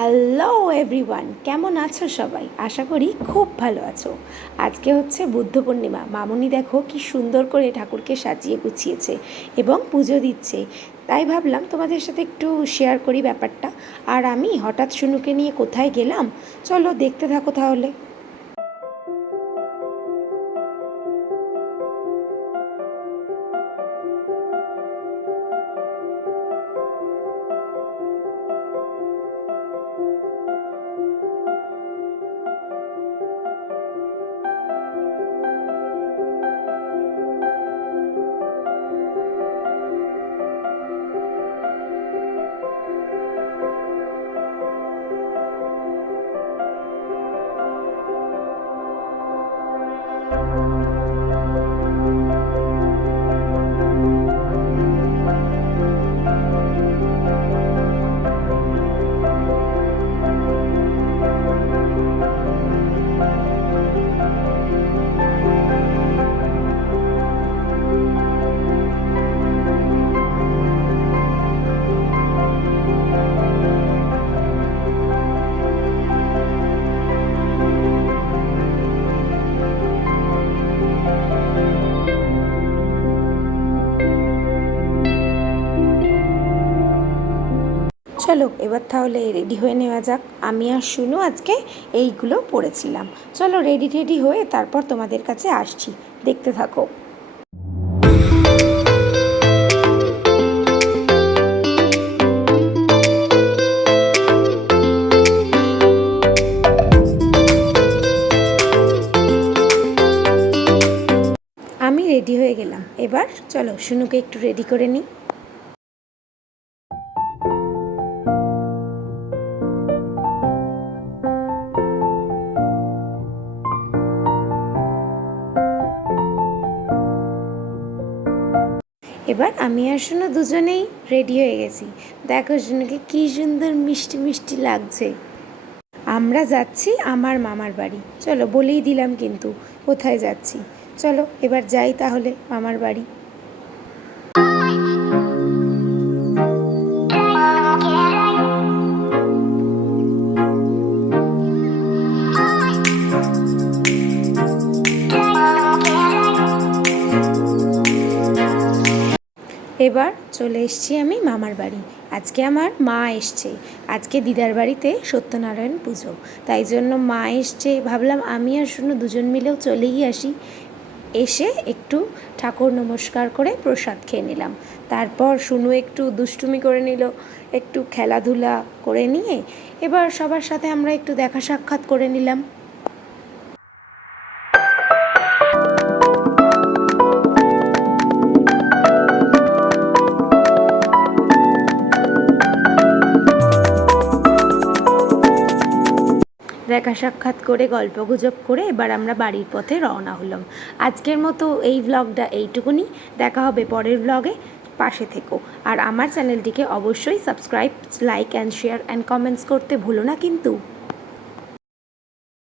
Hello everyone কেমন আছো সবাই? আশা করি খুব ভালো আছো। আজকে হচ্ছে বুদ্ধ পূর্ণিমা। মামনি দেখো কি সুন্দর করে ঠাকুরকে সাজিয়ে গুছিয়েছে এবং পুজো দিচ্ছে। তাই ভাবলাম তোমাদের সাথে একটু শেয়ার করি ব্যাপারটা। আর আমি হঠাৎ শুনুকে নিয়ে কোথায় গেলাম? চলো দেখতে থাকো তাহলে। চলো, এবার তাহলে রেডি হয়ে নেওয়া যাক। আমি আর শুনু আজকে এইগুলো পড়েছিলাম। চলো রেডি টেডি হয়ে তারপর তোমাদের কাছে আসছি। দেখতে থাকো। আমি রেডি হয়ে গেলাম। এবার চলো শুনুকে একটু রেডি করে নিই। এবার আমি আর শোনো দুজনেই রেডি হয়ে গেছি। দেখো শুনুকে কি সুন্দর মিষ্টি মিষ্টি লাগছে। আমরা যাচ্ছি আমার মামার বাড়ি। চলো বলেই দিলাম কিন্তু কোথায় যাচ্ছি। চলো এবার যাই তাহলে মামার বাড়ি। এবার চলে এসেছি আমি মামার বাড়ি। আজকে আমার মা এসছে। আজকে দিদার বাড়িতে সত্যনারায়ণ পুজো। তাই জন্য মা এসছে। ভাবলাম আমি আর শুনো দুজন মিলেও চলেই আসি। এসে একটু ঠাকুর নমস্কার করে প্রসাদ খেয়ে নিলাম। তারপর শুনু একটু দুষ্টুমি করে নিল। একটু খেলাধুলা করে নিয়ে এবার সবার সাথে আমরা একটু দেখা সাক্ষাৎ করে নিলাম। দেখা সাক্ষাৎ করে গল্প গুজব করে এবার আমরা বাড়ির পথে রওনা হলাম। আজকের মতো এই ব্লগটা এইটুকুনি। দেখা হবে পরের ব্লগে পাশে থেকো। আর আমার চ্যানেলটিকে অবশ্যই subscribe like and share and comments করতে ভুলো না কিন্তু।